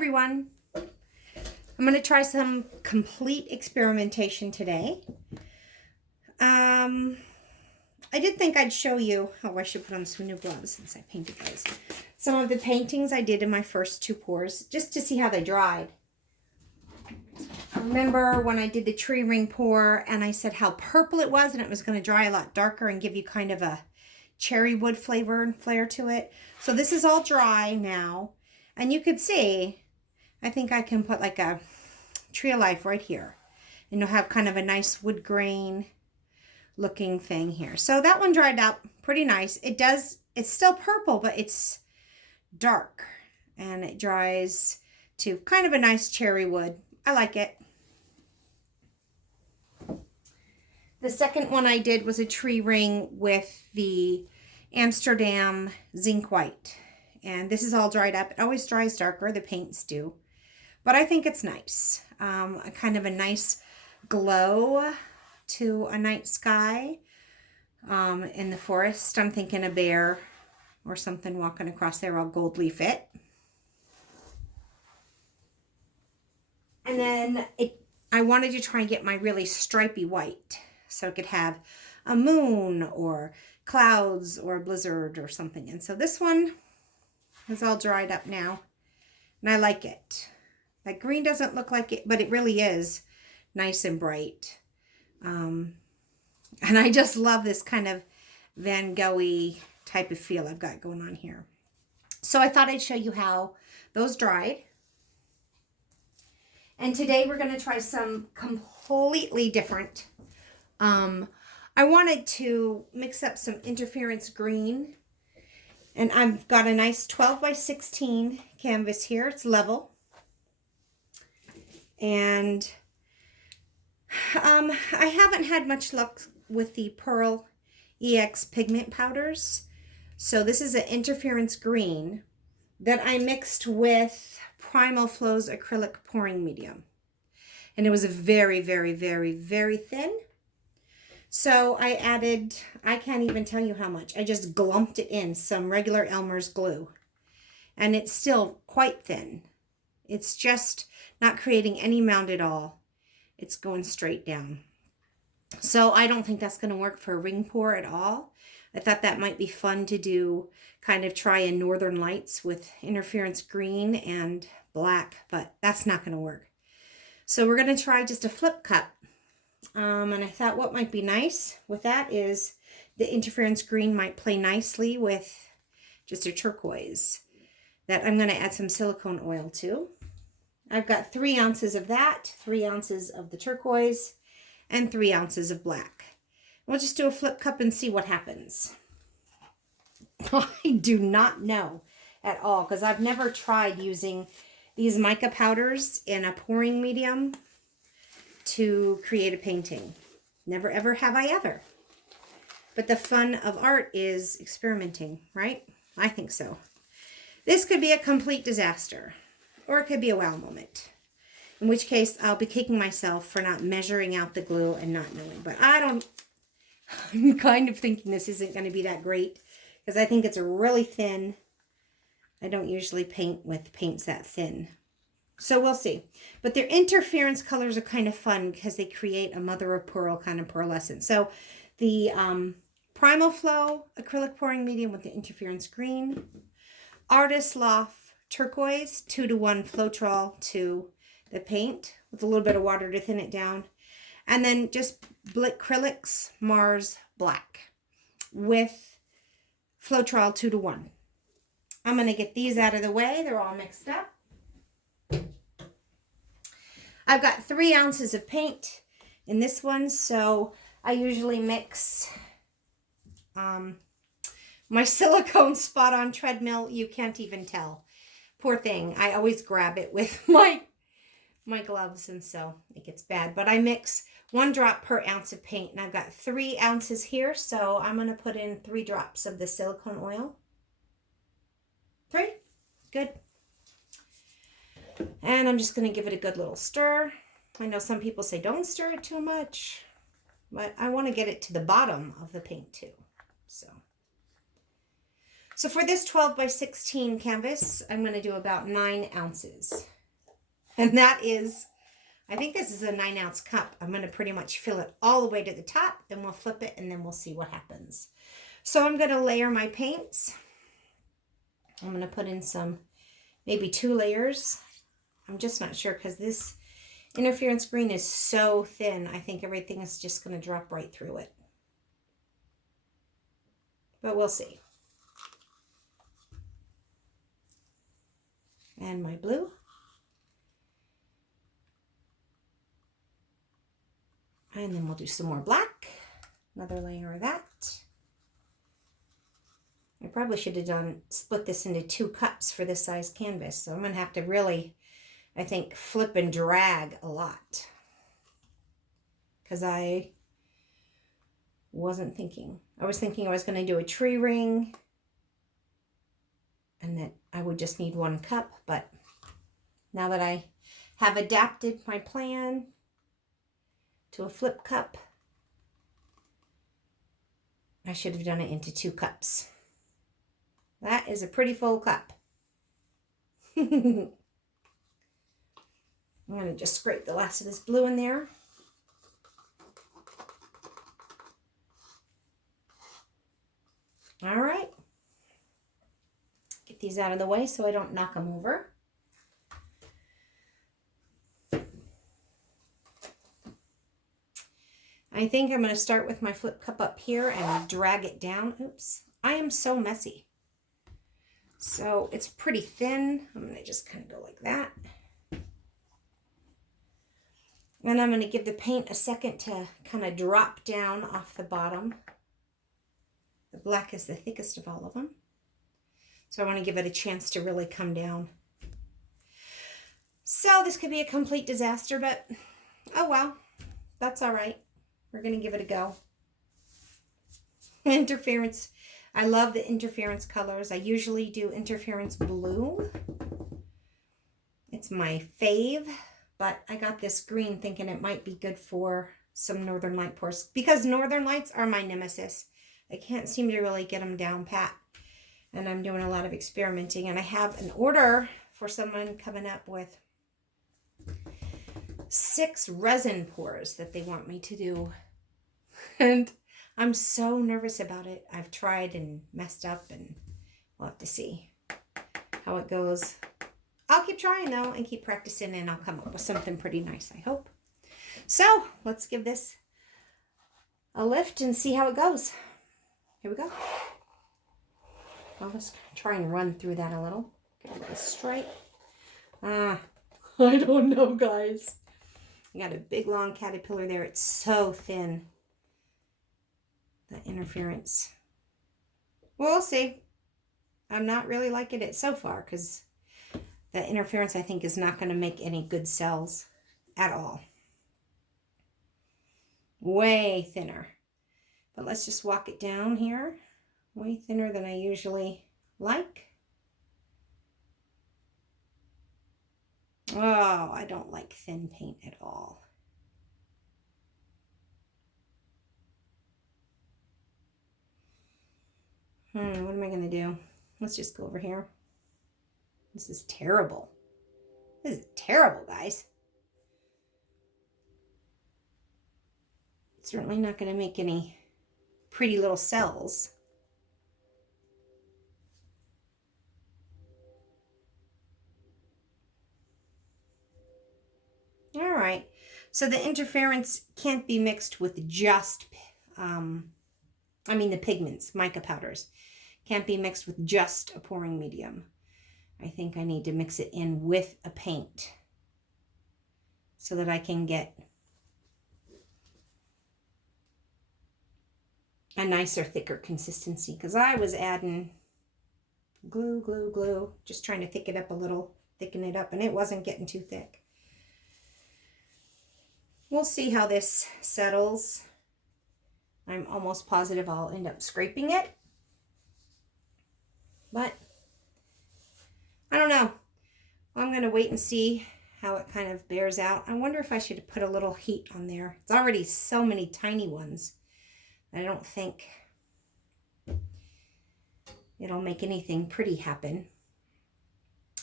everyone. I'm going to try some complete experimentation today. I did think I'd show you, I should put on some new gloves since I painted those. Some of the paintings I did in my first two pours, just to see how they dried. I remember when I did the tree ring pour and I said how purple it was and it was going to dry a lot darker and give you kind of a cherry wood flavor and flair to it. So this is all dry now. And you could see, I think I can put like a Tree of Life right here. And you'll have kind of a nice wood grain looking thing here. So that one dried out pretty nice. It's still purple, but it's dark. And it dries to kind of a nice cherry wood. I like it. The second one I did was a tree ring with the Amsterdam zinc white. And this is all dried up. It always dries darker, the paints do. But I think it's nice. A kind of a nice glow to a night sky in the forest. I'm thinking a bear or something walking across there, all gold leaf it. And then I wanted to try and get my really stripy white. So it could have a moon or clouds or a blizzard or something. And so this one is all dried up now. And I like it. That green doesn't look like it, but it really is nice and bright. And I just love this kind of Van Gogh-y type of feel I've got going on here. So I thought I'd show you how those dried. And today we're going to try some completely different. I wanted to mix up some interference green. And I've got a nice 12 by 16 canvas here. It's level. And I haven't had much luck with the PearlFX pigment powders. So this is an interference green that I mixed with Primal Flow's acrylic pouring medium. And it was a very, very, very, very thin. So I added, I can't even tell you how much. I just glumped it in, some regular Elmer's glue. And it's still quite thin. It's just not creating any mound at all. It's going straight down. So I don't think that's going to work for a ring pour at all. I thought that might be fun to do, kind of try in Northern Lights with interference green and black, but that's not going to work. So we're going to try just a flip cup. And I thought what might be nice with that is the interference green might play nicely with just a turquoise that I'm going to add some silicone oil to. I've got 3 ounces of that, 3 ounces of the turquoise, and 3 ounces of black. We'll just do a flip cup and see what happens. I do not know at all because I've never tried using these mica powders in a pouring medium to create a painting. Never ever have I ever. But the fun of art is experimenting, right? I think so. This could be a complete disaster, or it could be a wow moment. In which case, I'll be kicking myself for not measuring out the glue and not knowing. But I'm kind of thinking this isn't going to be that great because I think it's really thin. I don't usually paint with paints that thin. So we'll see. But their interference colors are kind of fun because they create a mother of pearl kind of pearlescent. So the Primal Flow acrylic pouring medium with the interference green. Artist Loft Turquoise 2:1 Floetral to the paint with a little bit of water to thin it down. And then just Blickrylics Mars Black with Floetral 2:1. I'm going to get these out of the way. They're all mixed up. I've got 3 ounces of paint in this one, so I usually mix my silicone spot on treadmill. You can't even tell. Poor thing. I always grab it with my gloves, and so it gets bad. But I mix 1 drop per ounce of paint, and I've got 3 ounces here, so I'm going to put in 3 drops of the silicone oil. 3. Good. And I'm just going to give it a good little stir. I know some people say don't stir it too much, but I want to get it to the bottom of the paint too. So for this 12 by 16 canvas, I'm going to do about 9 ounces. And that is, I think this is a 9-ounce cup. I'm going to pretty much fill it all the way to the top, then we'll flip it and then we'll see what happens. So I'm going to layer my paints. I'm going to put in some, maybe 2 layers. I'm just not sure because this interference green is so thin. I think everything is just going to drop right through it. But we'll see. And my blue. And then we'll do some more black. Another layer of that. I probably should have split this into 2 cups for this size canvas. So I'm going to have to really, I think, flip and drag a lot. Because I wasn't thinking. I was thinking I was going to do a tree ring. And that I would just need 1 cup. But now that I have adapted my plan to a flip cup, I should have done it into 2 cups. That is a pretty full cup. I'm going to just scrape the last of this blue in there. All right. Get these out of the way so I don't knock them over. I think I'm going to start with my flip cup up here and drag it down. Oops. I am so messy. So it's pretty thin. I'm going to just kind of go like that. And I'm going to give the paint a second to kind of drop down off the bottom. The black is the thickest of all of them. So I want to give it a chance to really come down. So this could be a complete disaster, but oh well, that's all right. We're going to give it a go. Interference. I love the interference colors. I usually do interference blue. It's my fave, but I got this green thinking it might be good for some Northern Light pours because Northern Lights are my nemesis. I can't seem to really get them down pat, and I'm doing a lot of experimenting, and I have an order for someone coming up with 6 resin pours that they want me to do, and I'm so nervous about it. I've tried and messed up, and we'll have to see how it goes. I'll keep trying, though, and keep practicing, and I'll come up with something pretty nice, I hope. So, let's give this a lift and see how it goes. Here we go. I'll just try and run through that a little. Get a little stripe. I don't know, guys. I got a big, long caterpillar there. It's so thin. The interference. We'll see. I'm not really liking it so far because the interference, I think, is not going to make any good cells at all. Way thinner. But let's just walk it down here. Way thinner than I usually like. Oh, I don't like thin paint at all. What am I going to do? Let's just go over here. This is terrible. This is terrible, guys. It's certainly not going to make any pretty little cells. All right. So the interference can't be mixed with just, the pigments, mica powders. Can't be mixed with just a pouring medium. I think I need to mix it in with a paint so that I can get a nicer, thicker consistency. Because I was adding glue, just trying to thicken it up a little, and it wasn't getting too thick. We'll see how this settles. I'm almost positive I'll end up scraping it. But I don't know. I'm going to wait and see how it kind of bears out. I wonder if I should put a little heat on there. It's already so many tiny ones. I don't think it'll make anything pretty happen.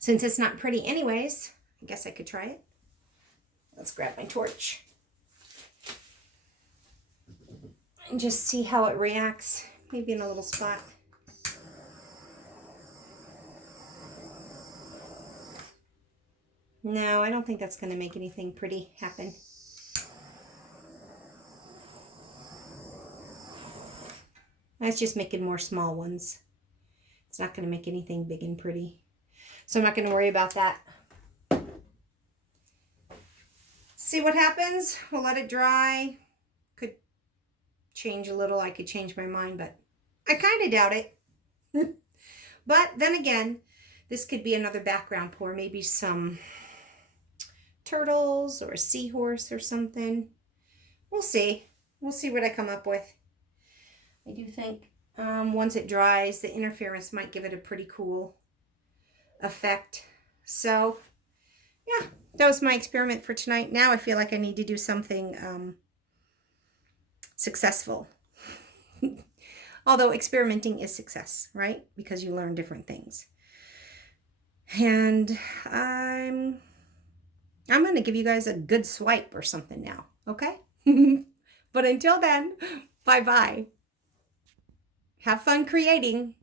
Since it's not pretty anyways, I guess I could try it. Let's grab my torch and just see how it reacts, maybe in a little spot. No, I don't think that's going to make anything pretty happen. That's just making more small ones. It's not going to make anything big and pretty. So I'm not going to worry about that. See what happens. We'll let it dry. Could change a little. I could change my mind, but I kind of doubt it. But then again, this could be another background pour. Maybe some turtles or a seahorse or something. We'll see. We'll see what I come up with. I do think once it dries, the interference might give it a pretty cool effect. So yeah, that was my experiment for tonight. Now I feel like I need to do something successful. Although experimenting is success, right? Because you learn different things. And I'm going to give you guys a good swipe or something now, okay? But until then, bye-bye. Have fun creating.